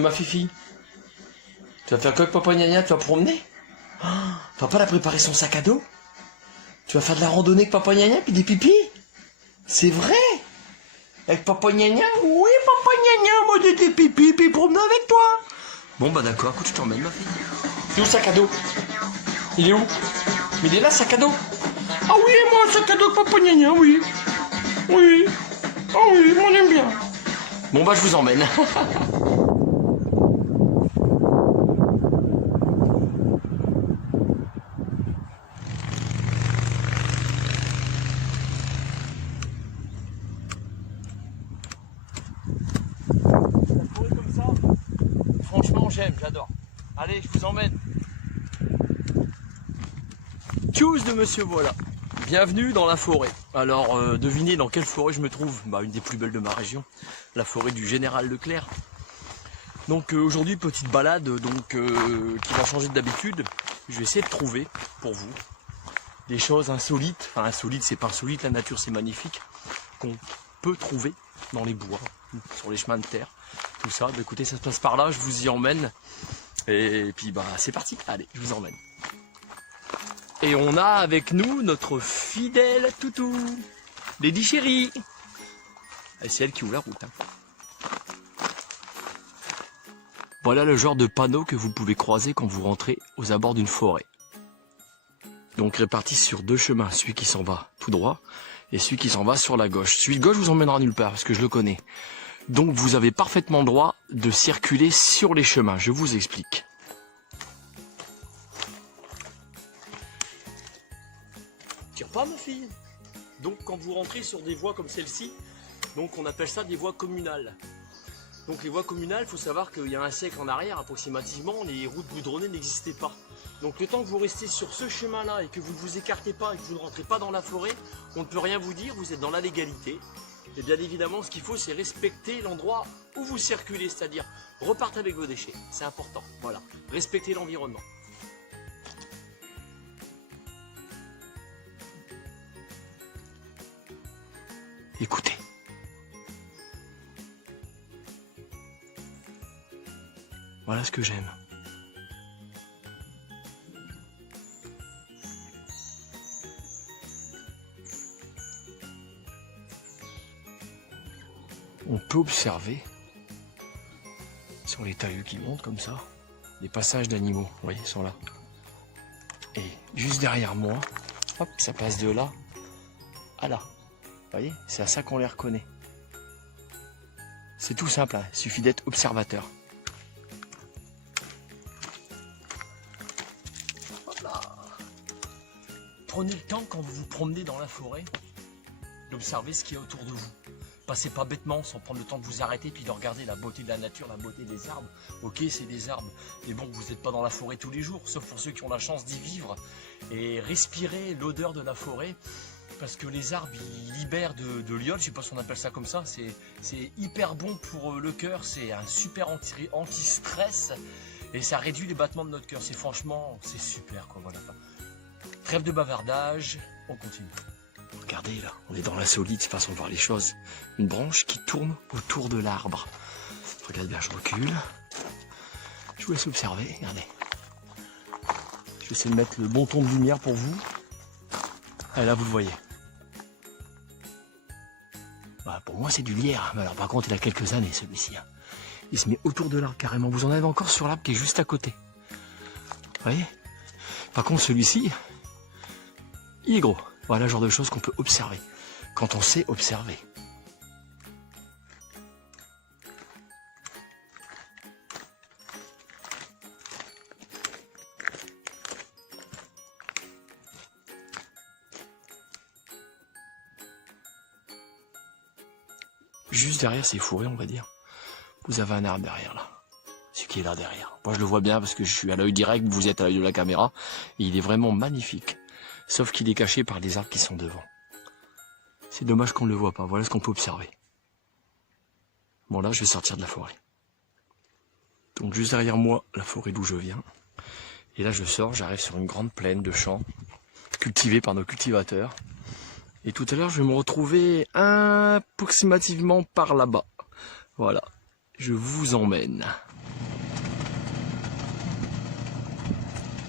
fais ma fifi? Tu vas faire quoi avec Papa Gna Gna? Tu vas promener? Oh, tu vas pas la préparer son sac à dos? Tu vas faire de la randonnée avec Papa Gna Gna puis des pipis? C'est vrai? Avec Papa Gna Gna? Oui, Papa Gna Gna, moi j'ai des pipis puis promener avec toi. Bon bah d'accord, écoute, je t'emmène ma fille. C'est où le sac à dos? Il est où? Mais il est là, le sac à dos. Ah oui, moi un sac à dos de Papa Gna Gna, oui. Oui. Ah oui, on aime bien. Bon bah je vous emmène. Comme ça, franchement j'aime, j'adore. Allez, je vous emmène. Tchuss de monsieur voilà. Bienvenue dans la forêt. Alors devinez dans quelle forêt je me trouve? Bah, une des plus belles de ma région, la forêt du Général Leclerc. Donc aujourd'hui petite balade qui va changer d'habitude. Je vais essayer de trouver pour vous des choses insolites. Enfin insolites, c'est pas insolite, la nature c'est magnifique, qu'on peut trouver dans les bois, sur les chemins de terre, tout ça. Bah, écoutez, ça se passe par là, je vous y emmène. Et puis bah c'est parti, allez, je vous emmène. Et on a avec nous notre fidèle toutou, Lady Chérie. C'est elle qui ouvre la route. Voilà le genre de panneau que vous pouvez croiser quand vous rentrez aux abords d'une forêt. Donc répartis sur deux chemins, celui qui s'en va tout droit et celui qui s'en va sur la gauche. Celui de gauche vous emmènera nulle part parce que je le connais. Donc vous avez parfaitement le droit de circuler sur les chemins, je vous explique. Tire pas ma fille. Donc quand vous rentrez sur des voies comme celle-ci, donc on appelle ça des voies communales. Donc les voies communales, il faut savoir qu'il y a un siècle en arrière approximativement, les routes goudronnées n'existaient pas. Donc le temps que vous restez sur ce chemin-là et que vous ne vous écartez pas et que vous ne rentrez pas dans la forêt, on ne peut rien vous dire, vous êtes dans la légalité. Et bien évidemment, ce qu'il faut, c'est respecter l'endroit où vous circulez, c'est-à-dire repartez avec vos déchets, c'est important, voilà. Respectez l'environnement. Écoutez. Voilà ce que j'aime. On peut observer sur les talus qui montent comme ça, des passages d'animaux, vous voyez, ils sont là. Et juste derrière moi, hop, ça passe de là à là. Vous voyez, c'est à ça qu'on les reconnaît. C'est tout simple, hein, il suffit d'être observateur. Prenez le temps quand vous vous promenez dans la forêt d'observer ce qu'il y a autour de vous. Passez pas bêtement sans prendre le temps de vous arrêter puis de regarder la beauté de la nature, la beauté des arbres. Ok, c'est des arbres, mais bon, vous n'êtes pas dans la forêt tous les jours, sauf pour ceux qui ont la chance d'y vivre. Et respirez l'odeur de la forêt, parce que les arbres, ils libèrent de l'iode, je sais pas si on appelle ça comme ça, c'est hyper bon pour le cœur, c'est un super anti-stress, et ça réduit les battements de notre cœur. C'est franchement, c'est super quoi, voilà. Trêve de bavardage, on continue. Regardez là, on est dans l'insolite façon de voir les choses. Une branche qui tourne autour de l'arbre. Regardez bien, je recule. Je vous laisse observer, regardez. Je vais essayer de mettre le bon ton de lumière pour vous. Et là, vous le voyez. Bah, pour moi, c'est du lierre. Mais alors, par contre, il a quelques années, celui-ci. Il se met autour de l'arbre, carrément. Vous en avez encore sur l'arbre qui est juste à côté. Vous voyez? Par contre, celui-ci, il est gros. Voilà le genre de choses qu'on peut observer, quand on sait observer. Juste derrière ces fourrés, on va dire, vous avez un arbre derrière là. Ce qui est là derrière. Moi je le vois bien parce que je suis à l'œil direct, vous êtes à l'œil de la caméra, et il est vraiment magnifique. Sauf qu'il est caché par des arbres qui sont devant. C'est dommage qu'on ne le voit pas. Voilà ce qu'on peut observer. Bon là, je vais sortir de la forêt. Donc juste derrière moi, la forêt d'où je viens. Et là, je sors, j'arrive sur une grande plaine de champs cultivés par nos cultivateurs. Et tout à l'heure, je vais me retrouver approximativement par là-bas. Voilà, je vous emmène.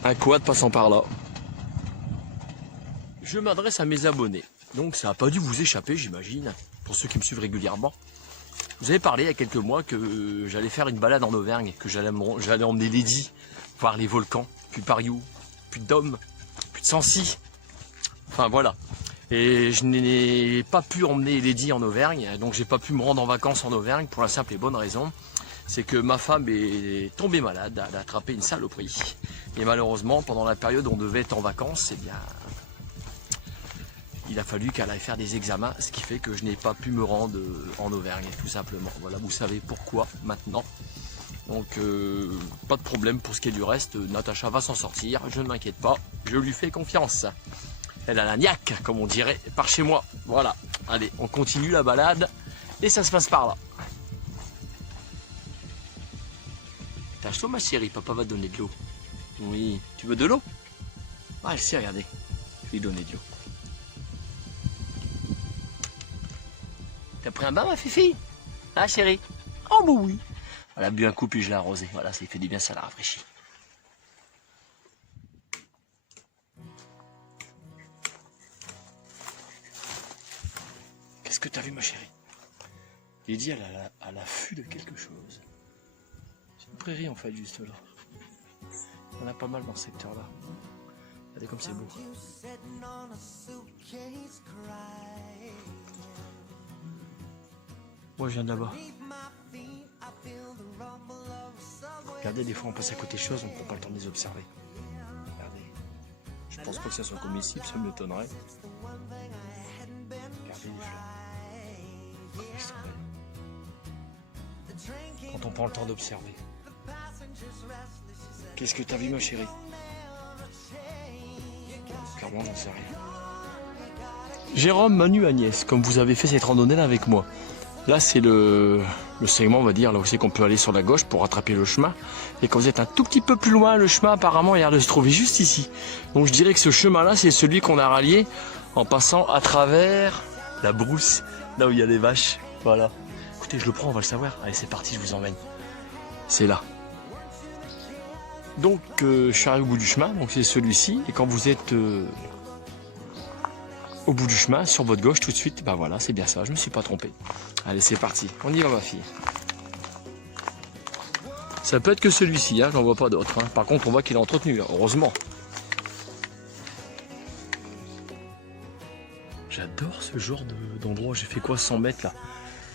un quad passant par là. Je m'adresse à mes abonnés. Donc ça n'a pas dû vous échapper, j'imagine, pour ceux qui me suivent régulièrement. Vous avez parlé il y a quelques mois que j'allais faire une balade en Auvergne, que j'allais emmener Lady voir les volcans, puis Pariou, puis de Dôme, puis de Sancy. Enfin voilà. Et je n'ai pas pu emmener Lady en Auvergne, donc j'ai pas pu me rendre en vacances en Auvergne pour la simple et bonne raison. C'est que ma femme est tombée malade, elle a attrapé une saloperie. Et malheureusement, pendant la période où on devait être en vacances, eh bien, il a fallu qu'elle aille faire des examens, ce qui fait que je n'ai pas pu me rendre en Auvergne, tout simplement. Voilà, vous savez pourquoi maintenant. Donc, pas de problème pour ce qui est du reste. Natacha va s'en sortir, je ne m'inquiète pas, je lui fais confiance. Elle a la niaque, comme on dirait, par chez moi. Voilà, allez, on continue la balade et ça se passe par là. T'as chaud ma chérie, papa va te donner de l'eau. Oui, tu veux de l'eau? Ah, elle sait, regardez, je vais lui donner de l'eau. T'as pris un bain ma fifi? Ah chérie? Oh bah oui. Elle a bu un coup puis je l'ai arrosé. Voilà, ça lui fait du bien, ça la rafraîchit. Qu'est-ce que t'as vu ma chérie? Lydie, elle a l'affût de quelque chose. C'est une prairie en fait, juste là. Il y en a pas mal dans ce secteur-là. Regardez comme c'est beau. Moi je viens de là-bas. Regardez, des fois on passe à côté de choses, on ne prend pas le temps de les observer. Regardez. Je pense pas que ça soit comestible, ça m'étonnerait. Regardez les fleurs. Ils sont belles. Quand on prend le temps d'observer. Qu'est-ce que t'as vu ma chérie? Clairement j'en sais rien. Jérôme, Manu, Agnès, comme vous avez fait cette randonnée là avec moi. Là c'est le segment, on va dire, là où c'est qu'on peut aller sur la gauche pour rattraper le chemin. Et quand vous êtes un tout petit peu plus loin, le chemin apparemment il a l'air de se trouver juste ici. Donc je dirais que ce chemin là c'est celui qu'on a rallié en passant à travers la brousse, là où il y a les vaches. Voilà. Écoutez, je le prends, on va le savoir. Allez c'est parti, je vous emmène. C'est là. Donc je suis arrivé au bout du chemin, donc c'est celui-ci. Et quand vous êtes au bout du chemin, sur votre gauche tout de suite, ben voilà, c'est bien ça, je me suis pas trompé. Allez, c'est parti, on y va ma fille. Ça peut être que celui-ci, hein, j'en vois pas d'autres. Hein. Par contre, on voit qu'il est entretenu, là, heureusement. J'adore ce genre d'endroit, j'ai fait quoi, 100 mètres là.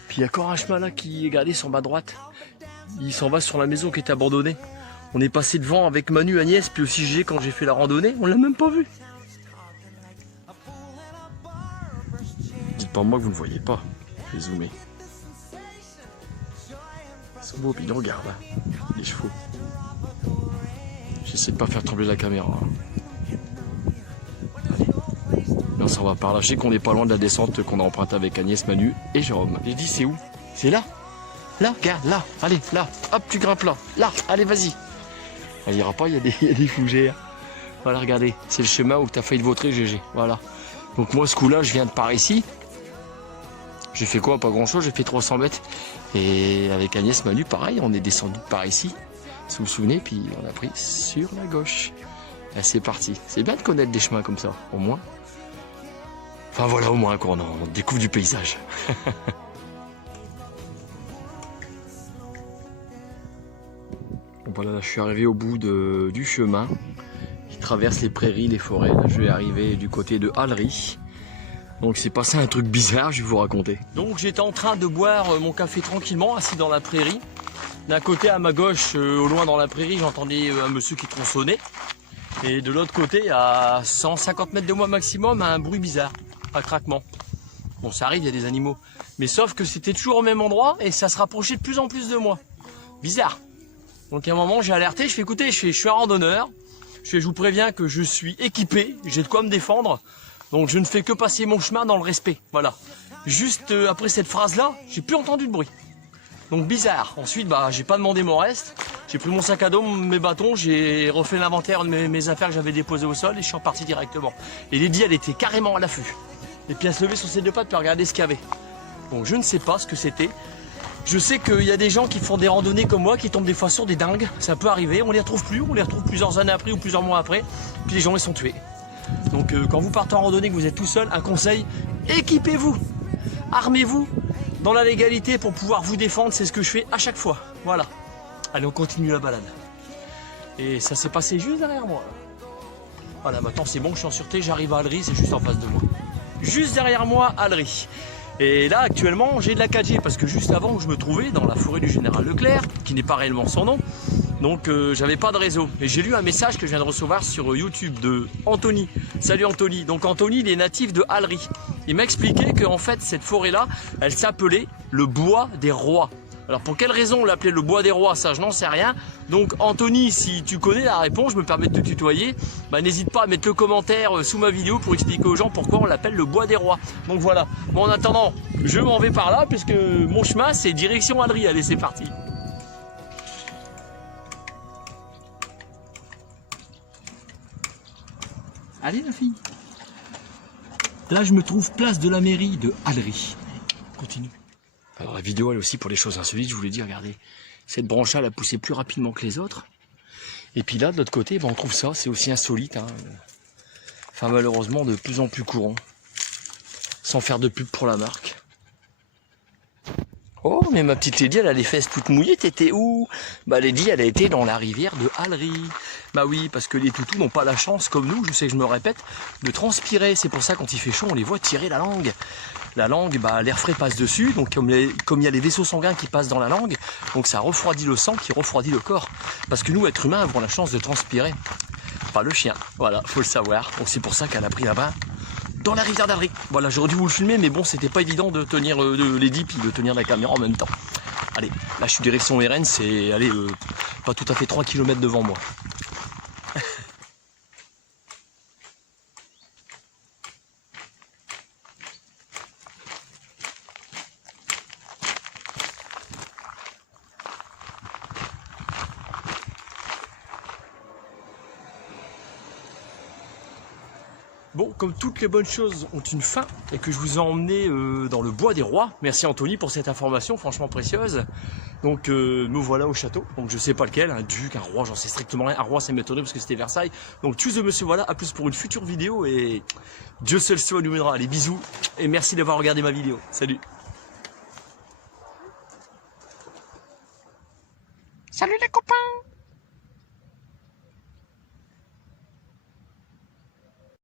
Puis il y a encore un chemin là qui est gardé sur ma droite. Il s'en va sur la maison qui est abandonnée. On est passé devant avec Manu, Agnès, puis aussi Gégé quand j'ai fait la randonnée, on l'a même pas vu. Dites pas moi que vous ne voyez pas. Je vais zoomer. Ils sont beaux, puis ils nous regardent, hein, les chevaux. J'essaie de pas faire trembler la caméra. Hein. Allez. Là, on s'en va par là. Je sais qu'on n'est pas loin de la descente qu'on a empruntée avec Agnès, Manu et Jérôme. J'ai dit, c'est où? C'est là? Là, regarde, là. Allez, là. Hop, tu grimpes là. Là, allez, vas-y. Elle ira pas, il y a des fougères. Voilà, regardez. C'est le chemin où tu as failli te vautrer, Gégé. Voilà. Donc moi, ce coup-là, je viens de par ici. J'ai fait quoi? Pas grand chose, j'ai fait 300 mètres. Et avec Agnès, Manu, pareil, on est descendu par ici. Si vous vous souvenez, puis on a pris sur la gauche. Là, c'est parti. C'est bien de connaître des chemins comme ça, au moins. Enfin voilà, au moins, quoi, on découvre du paysage. Voilà, là, je suis arrivé au bout du chemin qui traverse les prairies, les forêts. Là, je vais arriver du côté de Hallery. Donc c'est passé un truc bizarre, je vais vous raconter. Donc j'étais en train de boire mon café tranquillement, assis dans la prairie. D'un côté à ma gauche, au loin dans la prairie, j'entendais un monsieur qui tronçonnait. Et de l'autre côté, à 150 mètres de moi maximum, un bruit bizarre, un craquement. Bon, ça arrive, il y a des animaux. Mais sauf que c'était toujours au même endroit et ça se rapprochait de plus en plus de moi. Bizarre. Donc à un moment, j'ai alerté, je fais écoutez, je suis un randonneur. Je vous préviens que je suis équipé, j'ai de quoi me défendre. Donc je ne fais que passer mon chemin dans le respect, voilà. Juste après cette phrase-là, j'ai plus entendu de bruit. Donc bizarre. Ensuite, bah, j'ai pas demandé mon reste. J'ai pris mon sac à dos, mes bâtons, j'ai refait l'inventaire de mes affaires que j'avais déposées au sol et je suis reparti directement. Et Lydie, elle était carrément à l'affût. Et puis elle se levait sur ses deux pattes pour regarder ce qu'il y avait. Donc je ne sais pas ce que c'était. Je sais qu'il y a des gens qui font des randonnées comme moi, qui tombent des fois sur des dingues. Ça peut arriver, on les retrouve plus, on les retrouve plusieurs années après ou plusieurs mois après. Puis les gens ils sont tués. Donc quand vous partez en randonnée, que vous êtes tout seul, un conseil, équipez-vous, armez-vous dans la légalité pour pouvoir vous défendre. C'est ce que je fais à chaque fois. Voilà. Allez, on continue la balade. Et ça s'est passé juste derrière moi. Voilà, maintenant c'est bon, je suis en sûreté, j'arrive à Allery, c'est juste en face de moi. Juste derrière moi, Allery. Et là, actuellement, j'ai de la 4G parce que juste avant, je me trouvais dans la forêt du Général Leclerc, qui n'est pas réellement son nom. Donc, j'avais pas de réseau. Et j'ai lu un message que je viens de recevoir sur YouTube de Anthony. Salut Anthony. Donc, Anthony, il est natif de Allery. Il m'a expliqué qu'en fait, cette forêt-là, elle s'appelait le Bois des Rois. Alors, pour quelle raison on l'appelait le Bois des Rois, ça, je n'en sais rien. Donc, Anthony, si tu connais la réponse, je me permets de te tutoyer, bah, n'hésite pas à mettre le commentaire sous ma vidéo pour expliquer aux gens pourquoi on l'appelle le Bois des Rois. Donc, voilà. Bon, en attendant, je m'en vais par là, puisque mon chemin, c'est direction Allery. Allez, c'est parti. Allez, la fille. Là, je me trouve place de la mairie de Allery. Continue. Alors la vidéo elle aussi pour les choses insolites, je voulais dire, regardez, cette branche-là elle a poussé plus rapidement que les autres. Et puis là de l'autre côté, ben, on trouve ça, c'est aussi insolite. Hein. Enfin malheureusement de plus en plus courant. Sans faire de pub pour la marque. Oh mais ma petite Lady elle a les fesses toutes mouillées, t'étais où? Bah Lady elle a été dans la rivière de Allery. Bah oui parce que les toutous n'ont pas la chance comme nous, je sais que je me répète, de transpirer. C'est pour ça quand il fait chaud on les voit tirer la langue. La langue, bah, l'air frais passe dessus, donc comme il y a les vaisseaux sanguins qui passent dans la langue, donc ça refroidit le sang qui refroidit le corps. Parce que nous, êtres humains, avons la chance de transpirer. Pas le chien, voilà, faut le savoir. Donc c'est pour ça qu'elle a pris là-bas, dans la rivière d'Allery. Voilà, j'aurais dû vous le filmer, mais bon, c'était pas évident de tenir Lady puis de tenir la caméra en même temps. Allez, là je suis direction RN, c'est pas tout à fait 3 km devant moi. Bon, comme toutes les bonnes choses ont une fin et que je vous ai emmené dans le Bois des Rois, merci Anthony pour cette information franchement précieuse. Donc me voilà au château, donc je sais pas lequel, un duc, un roi, j'en sais strictement rien. Un roi ça m'étonnerait parce que c'était Versailles. Donc choose de monsieur voilà, à plus pour une future vidéo et Dieu seul soit nous mènera. Allez bisous et merci d'avoir regardé ma vidéo. Salut. Salut les copains!